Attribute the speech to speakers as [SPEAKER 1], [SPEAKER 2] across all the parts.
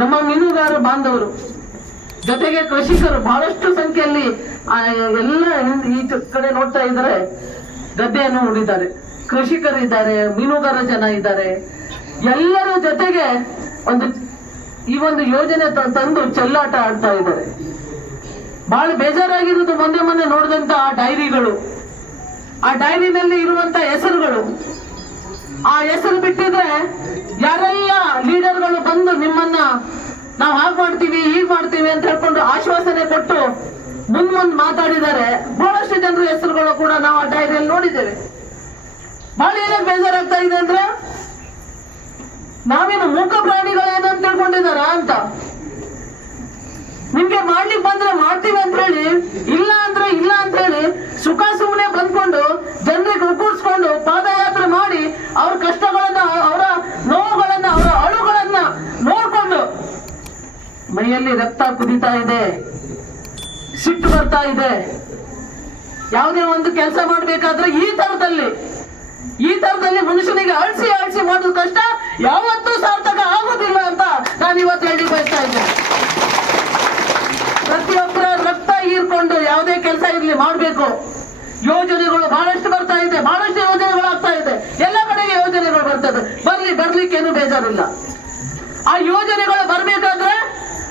[SPEAKER 1] ನಮ್ಮ ಮೀನುಗಾರ ಬಾಂಧವರು ಜೊತೆಗೆ ಕೃಷಿಕರು ಬಹಳಷ್ಟು ಸಂಖ್ಯೆಯಲ್ಲಿ ಎಲ್ಲ ಈ ಕಡೆ ನೋಡ್ತಾ ಇದ್ದಾರೆ ಗದ್ದೆಯನ್ನು ಹೂಡಿದ್ದಾರೆ ಕೃಷಿಕರು ಇದ್ದಾರೆ, ಮೀನುಗಾರ ಜನ ಇದ್ದಾರೆ. ಎಲ್ಲರ ಜೊತೆಗೆ ಒಂದು, ಈ ಒಂದು ಯೋಜನೆ ತಂದು ಚೆಲ್ಲಾಟ ಆಡ್ತಾ ಇದ್ದಾರೆ. ಬಹಳ ಬೇಜಾರಾಗಿರೋದು ಮೊನ್ನೆ ಮೊನ್ನೆ ನೋಡಿದಂತ ಆ ಡೈರಿಗಳು. ಆ ಡೈರಿನಲ್ಲಿ ಇರುವಂತ ಹೆಸರುಗಳು. ಆ ಹೆಸರು ಬಿಟ್ಟಿದ್ರೆ ಯಾರೆಲ್ಲ ಲೀಡರ್ಗಳು ಬಂದು ನಿಮ್ಮನ್ನ ನಾವು ಹಾಗೆ ಮಾಡ್ತೀವಿ, ಹೀಗ್ ಮಾಡ್ತೀವಿ ಅಂತ ಹೇಳ್ಕೊಂಡು ಆಶ್ವಾಸನೆ ಕೊಟ್ಟು ಮುಂದ್ ಮುಂದ್ ಮಾತಾಡಿದ್ದಾರೆ, ಬಹಳಷ್ಟು ಜನರ ಹೆಸರುಗಳು ಕೂಡ ನಾವು ಆ ಡೈರಿಯಲ್ಲಿ ನೋಡಿದ್ದೇವೆ. ಬಹಳ ಏನಕ್ಕೆ ಬೇಜಾರಾಗ್ತಾ ಇದೆ ಅಂದ್ರೆ ನಾವೇನು ಮೂಕ ಪ್ರಾಣಿಗಳೇನಂತ ಅಂತ ತಿಳ್ಕೊಂಡಿದಾರ ಅಂತ. ನಿಮ್ಗೆ ಮಾಡ್ಲಿಕ್ಕೆ ಬಂದ್ರೆ ಮಾಡ್ತೀವಿ ಅಂತ ಹೇಳಿ, ಇಲ್ಲ ಅಂದ್ರೆ ಇಲ್ಲ ಅಂತ ಹೇಳಿ ಸುಖ ಸುಮ್ಮನೆ ಬಂದ್ಕೊಂಡು ಜನರಿಗೆ ಒಗ್ಗೂಡ್ಸ್ಕೊಂಡು ಪಾದಯಾತ್ರೆ ಮಾಡಿ ಅವ್ರ ಕಷ್ಟಗಳನ್ನ ಅವರ ನೋವುಗಳನ್ನ ಅವರ ಅಳುಗಳನ್ನ ನೋಡ್ಕೊಂಡು ಮೈಯಲ್ಲಿ ರಕ್ತ ಕುದಿತಾ ಇದೆ. ಸಿಟ್ಟು ಬರ್ತಾ ಇದೆ. ಯಾವುದೇ ಒಂದು ಕೆಲಸ ಮಾಡಬೇಕಾದ್ರೆ ಈ ತರದಲ್ಲಿ ಈ ತರದಲ್ಲಿ ಮನುಷ್ಯನಿಗೆ ಅಳಿಸಿ ಅಳಿಸಿ ಮಾಡೋದು ಕಷ್ಟ ಯಾವತ್ತೂ ಸಾರ್ಥಕ ಆಗೋದಿಲ್ಲ ಅಂತ ನಾನು ಇವತ್ತು ಹೇಳಿ ಬಯಸ್ತಾ ಇದ್ದೇನೆ. ಪ್ರತಿಯೊಬ್ಬರ ರಕ್ತ ಹೀರ್ಕೊಂಡು ಯಾವುದೇ ಕೆಲಸ ಇರಲಿ ಮಾಡಬೇಕು. ಯೋಜನೆಗಳು ಬಹಳಷ್ಟು ಬರ್ತಾ ಇದೆ, ಬಹಳಷ್ಟು ಯೋಜನೆಗಳು ಆಗ್ತಾ ಇದೆ. ಎಲ್ಲ ಕಡೆಗೆ ಯೋಜನೆಗಳು ಬರ್ತದೆ. ಬರ್ಲಿ, ಬರ್ಲಿಕ್ಕೇನು ಬೇಜಾರಿಲ್ಲ. ಆ ಯೋಜನೆಗಳು ಬರ್ಬೇಕಾದ್ರೆ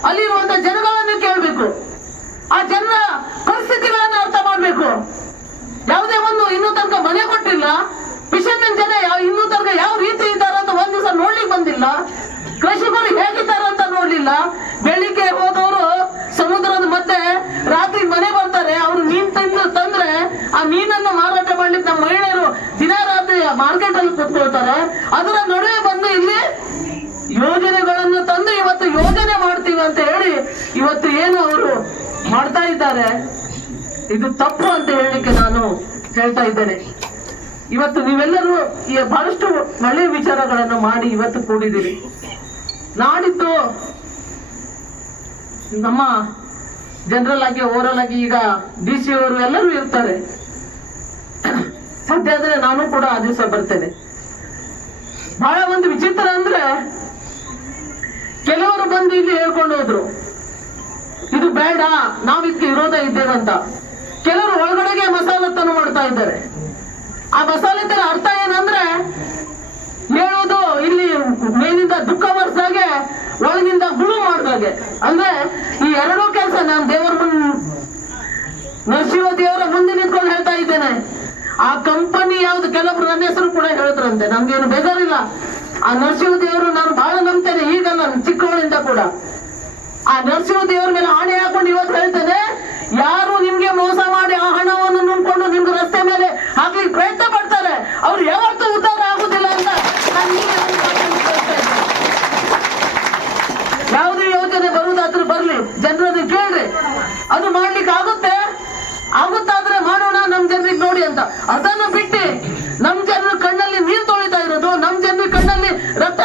[SPEAKER 1] ಅಲ್ಲಿರುವಂತ ಜನಗಳನ್ನು ಕೇಳಬೇಕು. ಆ ಜನರ ಪರಿಸ್ಥಿತಿಗಳನ್ನ ಅರ್ಥ ಮಾಡಬೇಕು. ಯಾವುದೇ ಒಂದು ಇನ್ನೂ ತನಕ ಮನೆ ಕೊಟ್ಟಿಲ್ಲ ಮಿಷನ್ ಜನ ಯಾವ ಇನ್ನೂ ತನಕ ಯಾವ ರೀತಿ ಇದ್ದಾರೆ ಅಂತ ಒಂದ್ ದಿವಸ ನೋಡ್ಲಿಕ್ಕೆ ಬಂದಿಲ್ಲ. ಕೃಷಿಕರು ಹೇಗಿದ್ದಾರೆ ಅಂತ ನೋಡ್ಲಿಲ್ಲ ಬೆಳಿಗ್ಗೆ ಹೋದವರು ಸಮುದ್ರದ ಮಧ್ಯೆ ರಾತ್ರಿ ಮನೆ ಬರ್ತಾರೆ ಅವ್ರು ಮೀನ್ ತಂದು ತಂದ್ರೆ ಆ ಮೀನನ್ನು ಮಾರಾಟ ಮಾಡ್ಲಿಕ್ಕೆ ನಮ್ಮ ಮಹಿಳೆಯರು ದಿನ ರಾತ್ರಿ ಮಾರ್ಕೆಟ್ ಅಲ್ಲಿ ಕೂತ್ಕೊಳ್ತಾರೆ ಅದರ ನಡುವೆ ಬಂದು ಇಲ್ಲಿ ಯೋಜನೆಗಳನ್ನು ತಂದು ಇವತ್ತು ಯೋಜನೆ ಮಾಡ್ತೀವಿ ಅಂತ ಹೇಳಿ ಇವತ್ತು ಏನು ಅವರು ಮಾಡ್ತಾ ಇದ್ದಾರೆ ಇದು ತಪ್ಪು ಅಂತ ಹೇಳಲಿಕ್ಕೆ ನಾನು ಹೇಳ್ತಾ ಇದ್ದೇನೆ. ಇವತ್ತು ನೀವೆಲ್ಲರೂ ಬಹಳಷ್ಟು ಒಳ್ಳೆಯ ವಿಚಾರಗಳನ್ನು ಮಾಡಿ ಇವತ್ತು ಕೂಡಿದ್ದೀರಿ. ನಾಡಿದ್ದು ನಮ್ಮ ಜನರಲ್ ಆಗಿ ಓವರಲ್ ಆಗಿ ಈಗ ಡಿ ಸಿ ಅವರು ಎಲ್ಲರೂ ಇರ್ತಾರೆ. ಸದ್ಯ ಆದ್ರೆ ನಾನು ಕೂಡ ಆ ದಿವಸ ಬರ್ತೇನೆ. ಬಹಳ ಒಂದು ವಿಚಿತ್ರ ಅಂದ್ರೆ ಕೆಲವರು ಬಂದು ಇಲ್ಲಿ ಹೇಳ್ಕೊಂಡು ಹೋದ್ರು. ಬೇಡ ನಾವು ಇದಕ್ಕೆ ವಿರೋಧ ಅಂತ ಕೆಲವರು ಒಳಗಡೆಗೆ ಮಸಾಲತ್ತನ್ನು ಮಾಡ್ತಾ ಇದ್ದಾರೆ. ಆ ಮಸಾಲತ್ತರ ಅರ್ಥ ಏನಂದ್ರೆ ಹೇಳೋದು ಇಲ್ಲಿ ಮೇಲಿಂದ ದುಃಖ ಬರ್ಸ್ದಾಗೆ ಒಳಗಿಂದ ಗುಳು ಮಾಡ್ದಾಗೆ ಅಂದ್ರೆ, ಈ ಎರಡೂ ಕೆಲಸ ನಾನು ದೇವರ ಮುನ್ ನರಸಿಂಹ ದೇವರ ಮುಂದೆ ನಿಂತ್ಕೊಂಡು ಹೇಳ್ತಾ ಇದ್ದೇನೆ. ಆ ಕಂಪನಿ ಯಾವ್ದು, ಕೆಲವರು ನನ್ನ ಹೆಸರು ಕೂಡ ಹೇಳಿದ್ರಂತೆ. ನಮ್ಗೇನು ಬೇಜಾರಿಲ್ಲ. ಆ ನರಸಿಂಹ ದೇವರು ನಾನು ಬಹಳ ನಂಬ್ತೇನೆ ನಾನು ಚಿಕ್ಕವಳಿಂದ ಕೂಡ. ಆ ನರಸಿಂಹ ದೇವರ ಮೇಲೆ ಆಣೆ ಹಾಕೊಂಡು ಇವತ್ತು ಹೇಳ್ತದೆ ಯಾರು ನಿಮ್ಗೆ ಮೋಸ ಮಾಡಿ ಆ ಹಣವನ್ನು ನುಂಡ್ಕೊಂಡು ನಿಮ್ಗೆ ರಸ್ತೆ ಮೇಲೆ ಹಾಕ್ಲಿಕ್ಕೆ ಪ್ರಯತ್ನ ಪಡ್ತಾರೆ, ಅವ್ರು ಯಾವತ್ತೂ ಉದ್ಧಾರ ಆಗುದಿಲ್ಲ ಅಂತ. ಯಾವುದೇ ಯೋಜನೆ ಬರುವುದಾದ್ರೂ ಬರ್ಲಿ, ಜನರನ್ನು ಕೇಳ್ರಿ ಅದು ಮಾಡ್ಲಿಕ್ಕೆ ಆಗುತ್ತೆ, ಆಗುತ್ತಾದ್ರೆ ಮಾಡೋಣ ನಮ್ ಜನರಿಗೆ ನೋಡಿ ಅಂತ ಅದನ್ನು ಬಿಟ್ಟು, ನಮ್ ಜನರು ಕಣ್ಣಲ್ಲಿ ನೀರು ತೊಳಿತಾ ಇರೋದು, ನಮ್ ಜನರ ಕಣ್ಣಲ್ಲಿ ರಕ್ತ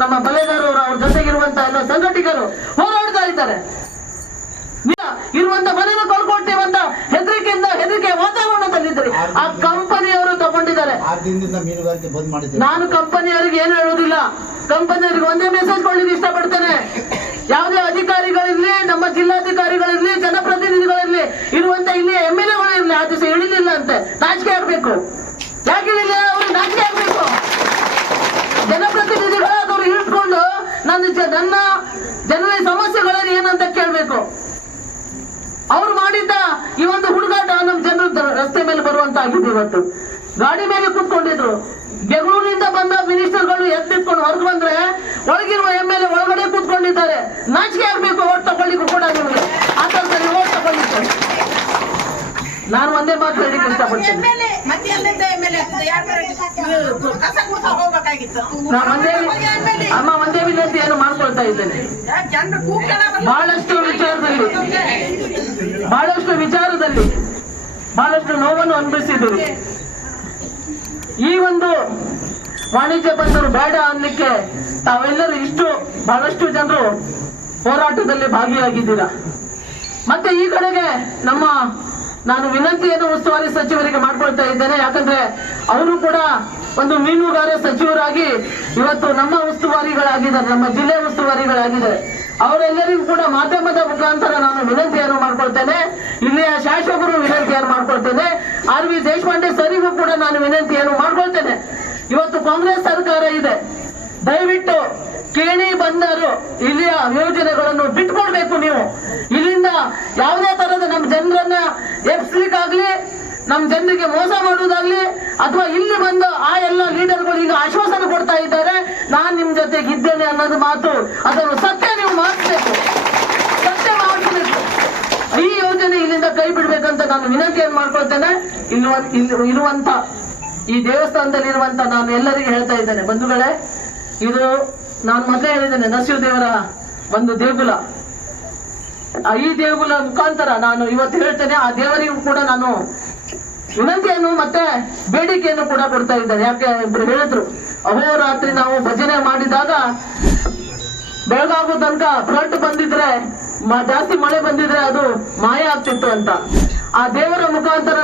[SPEAKER 1] ನಮ್ಮ ಬಲೆಗಾರರು ಅವ್ರ ಜೊತೆಗಿರುವಂತಹ ಎಲ್ಲ ಸಂಘಟಕರು ಹೋರಾಡ್ತಾ ಇದ್ದಾರೆ. ಇರುವಂತ ಮನೆಯನ್ನು ಅಂತ ಹೆದರಿಕೆಯಿಂದ ಹೆದರಿಕೆ ವಾತಾವರಣದಲ್ಲಿದ್ದಾರೆ. ಆ ಕಂಪನಿಯವರು ತಗೊಂಡಿದ್ದಾರೆ. ನಾನು ಕಂಪನಿಯವರಿಗೆ ಏನು ಹೇಳುವುದಿಲ್ಲ. ಕಂಪನಿಯವರಿಗೆ ಒಂದೇ ಮೆಸೇಜ್ ಕೊಡ್ಲಿಕ್ಕೆ ಇಷ್ಟಪಡ್ತೇನೆ. ಯಾವುದೇ ಅಧಿಕಾರಿಗಳಿರ್ಲಿ ನಮ್ಮ ಜಿಲ್ಲಾಧಿಕಾರಿಗಳಿರ್ಲಿ ಜನಪ್ರತಿನಿಧಿಗಳಿರ್ಲಿ ಇರುವಂತ ಇಲ್ಲಿ ಎಂ ಎಲ್ ಎಗಳು ಇರ್ಲಿ ಆ ದಿವಸ ಇಳಿಲಿಲ್ಲ ಅಂತೆ. ನಾಚಿಕೆ ಆಗ್ಬೇಕು ಯಾಕೆ ಇಳಿಲ್ಲ ಅವ್ರಿಗೆ ನಾಚಿಕೆ ಆಗ್ಬೇಕು ಜನಪ್ರತಿನಿಧಿಗಳಾದವರು ಇಟ್ಕೊಂಡು ಜ- ನನ್ನ ಜನರ ಸಮಸ್ಯೆಗಳಲ್ಲಿ ಏನಂತ ಕೇಳಬೇಕು? ಅವ್ರು ಮಾಡಿದ್ದ ಈ ಒಂದು ಹುಡುಗಾಟ ನಮ್ಮ ಜನರು ರಸ್ತೆ ಮೇಲೆ ಬರುವಂತ ಆಗಿದೆ ಇವತ್ತು. ಗಾಡಿ ಮೇಲೆ ಕೂತ್ಕೊಂಡಿದ್ರು. ಬೆಂಗಳೂರಿನಿಂದ ಬಂದ ಮಿನಿಸ್ಟರ್ಗಳು ಎತ್ತಿಟ್ಕೊಂಡು ಹೊರಗೆ ಬಂದ್ರೆ, ಒಳಗಿರುವ ಎಂ ಎಲ್ ಎ ಒಳಗಡೆ ಕೂತ್ಕೊಂಡಿದ್ದಾರೆ. ನಾಚಿಕೆ ಆಗ್ಬೇಕು, ಓಟ್ ತಗೊಳ್ಳಿ ಕೂಡ ನಿಮಗೆ ಆ ಥರದಲ್ಲಿ ಓಟ್ ತಗೊಳ್ಳಿಕ್ಕೆ ನಾನು ಒಂದೇ ಮಾತು ಹೇಳಿ ಇಷ್ಟಪಡ್ತೇನೆ. ಒಂದೇ ಅಮ್ಮ ಒಂದೇ ವಿನಂತಿಯನ್ನು ಮಾಡ್ಕೊಳ್ತಾ ಇದ್ದೇನೆ. ಬಹಳಷ್ಟು ವಿಚಾರದಲ್ಲಿ ಬಹಳಷ್ಟು ವಿಚಾರದಲ್ಲಿ ಬಹಳಷ್ಟು ನೋವನ್ನು ಅನುಭವಿಸಿದ್ದರು. ಈ ಒಂದು ವಾಣಿಜ್ಯ ಬಂದರು ಬೇಡ ಅನ್ನಕ್ಕೆ ತಾವೆಲ್ಲರೂ ಇಷ್ಟು ಬಹಳಷ್ಟು ಜನರು ಹೋರಾಟದಲ್ಲಿ ಭಾಗಿಯಾಗಿದ್ದೀರಾ. ಮತ್ತೆ ಈ ಕಡೆಗೆ ನಮ್ಮ ನಾನು ವಿನಂತಿಯನ್ನು ಉಸ್ತುವಾರಿ ಸಚಿವರಿಗೆ ಮಾಡ್ಕೊಳ್ತಾ ಇದ್ದೇನೆ. ಯಾಕಂದ್ರೆ ಅವರು ಕೂಡ ಒಂದು ಮೀನುಗಾರ ಸಚಿವರಾಗಿ ಇವತ್ತು ನಮ್ಮ ಉಸ್ತುವಾರಿಗಳಾಗಿದ್ದಾರೆ, ನಮ್ಮ ಜಿಲ್ಲೆ ಉಸ್ತುವಾರಿಗಳಾಗಿದೆ ಅವರೆಲ್ಲರಿಗೂ ಕೂಡ ಮಾಧ್ಯಮದ ಮುಖಾಂತರ ನಾನು ವಿನಂತಿಯನ್ನು ಮಾಡ್ಕೊಳ್ತೇನೆ. ಇಲ್ಲಿಯ ಶಾಸಕರು ವಿನಂತಿಯನ್ನು ಮಾಡ್ಕೊಳ್ತೇನೆ. ಆರ್ ವಿ ದೇಶಪಾಂಡೆ ಸರಿಗೂ ಕೂಡ ನಾನು ವಿನಂತಿಯನ್ನು ಮಾಡ್ಕೊಳ್ತೇನೆ. ಇವತ್ತು ಕಾಂಗ್ರೆಸ್ ಸರ್ಕಾರ ಇದೆ. ದಯವಿಟ್ಟು ಕೇಳಿ ಬಂದರು, ಇಲ್ಲಿಯ ಯೋಜನೆಗಳನ್ನು ಬಿಟ್ಕೊಡ್ಬೇಕು ನೀವು. ಇಲ್ಲಿಂದ ಯಾವುದೇ ತರದ ನಮ್ಮ ಜನರನ್ನ ಎಪ್ಸ್ಲಿಕ್ಕಾಗ್ಲಿ ನಮ್ಮ ಜನರಿಗೆ ಮೋಸ ಮಾಡುವುದಾಗ್ಲಿ, ಅಥವಾ ಇಲ್ಲಿ ಬಂದು ಆ ಎಲ್ಲ ಲೀಡರ್ಗಳು ಈಗ ಆಶ್ವಾಸನೆ ಕೊಡ್ತಾ ಇದ್ದಾರೆ, ನಾನು ನಿಮ್ ಜೊತೆಗೆ ಇದ್ದೇನೆ ಅನ್ನೋದು ಮಾತು, ಅದನ್ನು ಸತ್ಯ ನೀವು ಮಾಡಿಸ್ಬೇಕು. ಸತ್ಯ ಮಾಡಿಸ್ಬೇಕು. ಈ ಯೋಜನೆ ಇಲ್ಲಿಂದ ಕೈ ಬಿಡ್ಬೇಕಂತ ನಾನು ವಿನಂತಿಯನ್ನು ಮಾಡ್ಕೊಳ್ತೇನೆ ಇಲ್ಲಿ ಇರುವಂತ ಈ ದೇವಸ್ಥಾನದಲ್ಲಿ ಇರುವಂತ ನಾನು ಎಲ್ಲರಿಗೂ ಹೇಳ್ತಾ ಇದ್ದೇನೆ. ಬಂಧುಗಳೇ, ಇದು ನಾನು ಮೊದಲೇ ಹೇಳಿದ್ದೇನೆ ನರಸಿಂಹ ದೇವರ ಒಂದು ದೇಗುಲ. ಈ ದೇಗುಲ ಮುಖಾಂತರ ನಾನು ಇವತ್ತು ಹೇಳ್ತೇನೆ, ಆ ದೇವರಿಗೂ ಕೂಡ ನಾನು ವಿನಂತಿಯನ್ನು ಮತ್ತೆ ಬೇಡಿಕೆಯನ್ನು ಕೂಡ ಕೊಡ್ತಾ ಇದ್ದೇನೆ. ಯಾಕೆ ಇಬ್ರು ಹೇಳಿದ್ರು, ಅಹೋರಾತ್ರಿ ನಾವು ಭಜನೆ ಮಾಡಿದಾಗ ಬೆಳಗಾಗೋ ತನಕ ಫ್ಲಡ್ ಬಂದಿದ್ರೆ ಜಾಸ್ತಿ ಮಳೆ ಬಂದಿದ್ರೆ ಅದು ಮಾಯ ಆಗ್ತಿತ್ತು ಅಂತ. ಆ ದೇವರ ಮುಖಾಂತರ